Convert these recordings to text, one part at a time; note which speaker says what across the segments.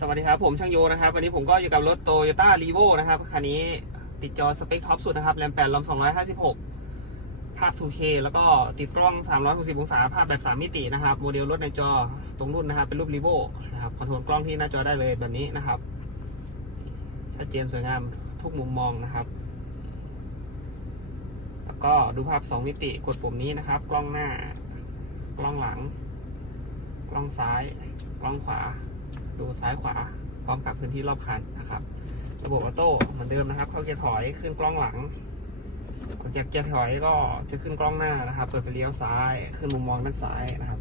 Speaker 1: สวัสดีครับ ผมช่างโยนะครับ วันนี้ผมก็อยู่กับรถโตโยต้ารีโวนะครับคันนี้ติดจอสเปคท็อปสุดนะครับแรม8ลอม256 ภาพ 2K แล้วก็ติดกล้อง 360 องศา ภาพแบบ 3 มิตินะครับ โมเดลรถในจอตรงรุ่นนะครับ เป็นรูปรีโวนะครับคอนโทรลกล้องที่หน้าจอได้เลยแบบนี้นะครับ ชัดเจนสวยงามทุกมุมมองนะครับ แล้วก็ดูภาพ 2 มิติกดปุ่มนี้นะครับ กล้องหน้า กล้องหลัง กล้องซ้าย กล้องขวา ดูซ้ายขวาพร้อมกับพื้นที่รอบคันนะครับ ระบบออโต้เหมือนเดิมนะครับเข้าเกียร์ถอยขึ้นกล้องหลังออกจากเกียร์ถอยก็จะขึ้นกล้องหน้านะครับ เปิดไฟเลี้ยวซ้ายขึ้นมุมมองด้านซ้ายนะครับ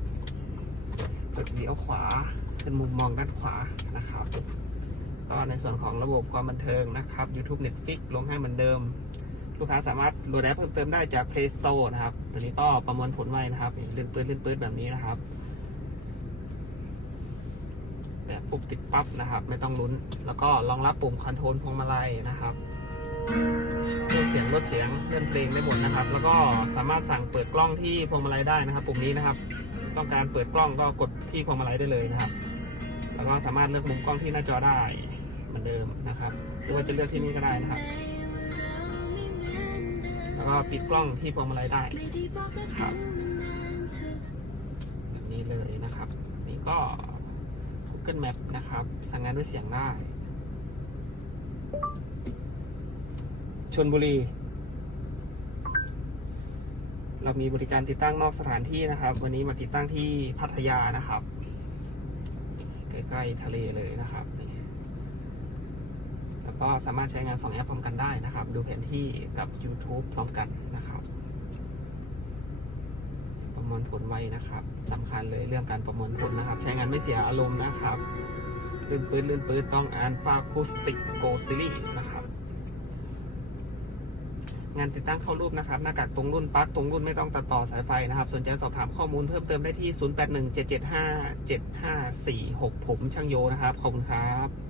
Speaker 1: เปิดเลี้ยวขวาขึ้นมุมมองด้านขวานะครับ ก็ในส่วนของระบบความบันเทิงนะครับ YouTube Netflix ลงให้เหมือนเดิม ลูกค้าสามารถโหลดแอปเพิ่มเติมได้จาก Play Store นะครับ ตัวนี้ก็ประมวลผลไว้นะครับเลื่อนปื้ดเลื่อนปื้ดแบบนี้นะครับ แบบปุ๊บติดปั๊บนะครับ ไม่ต้องลุ้น แล้วก็รองรับปุ่มคอนโทรลพวงมาลัยนะครับลดเสียงลดเสียงเลื่อนเพลงได้หมดนะครับ แล้วก็สามารถสั่งเปิดกล้องที่พวงมาลัยได้นะครับ ปุ่มนี้นะครับ ต้องการเปิดกล้องก็กดที่พวงมาลัยได้เลยนะครับ แล้วก็สามารถเลือกมุมกล้องที่หน้าจอได้เหมือนเดิมนะครับหรือว่าจะเลือกที่นี่ก็ได้นะครับ แล้วก็ปิดกล้องที่พวงมาลัยได้ครับแบบนี้เลยนะครับ นี่ก็ Google Map นะครับ สั่งงานด้วยเสียงได้ชนบุรี เรามีบริการติดตั้งนอกสถานที่นะครับ วันนี้มาติดตั้งที่พัทยานะครับ ใกล้ๆทะเลเลยนะครับแล้วก็สามารถใช้งาน2แอปพร้อมกันได้นะครับ ดูแผนที่กับ YouTube พร้อมกันนะครับ ประมวลผลไว้นะครับสำคัญเลยเรื่องการประมวลผลนะครับ ใช้งานไม่เสียอารมณ์นะครับลื่นปื้ดลื่นปื้ดต้องอันฟาคูสติกโกซิลี่นะครับ งานติดตั้งเข้ารูปนะครับ หน้ากากตรงรุ่นปลั๊กตรงรุ่นไม่ต้องตัดต่อสายไฟนะครับ สนใจสอบถามข้อมูลเพิ่มเติมได้ที่ 0817757546 ผมช่างโยนะครับ ขอบคุณครับ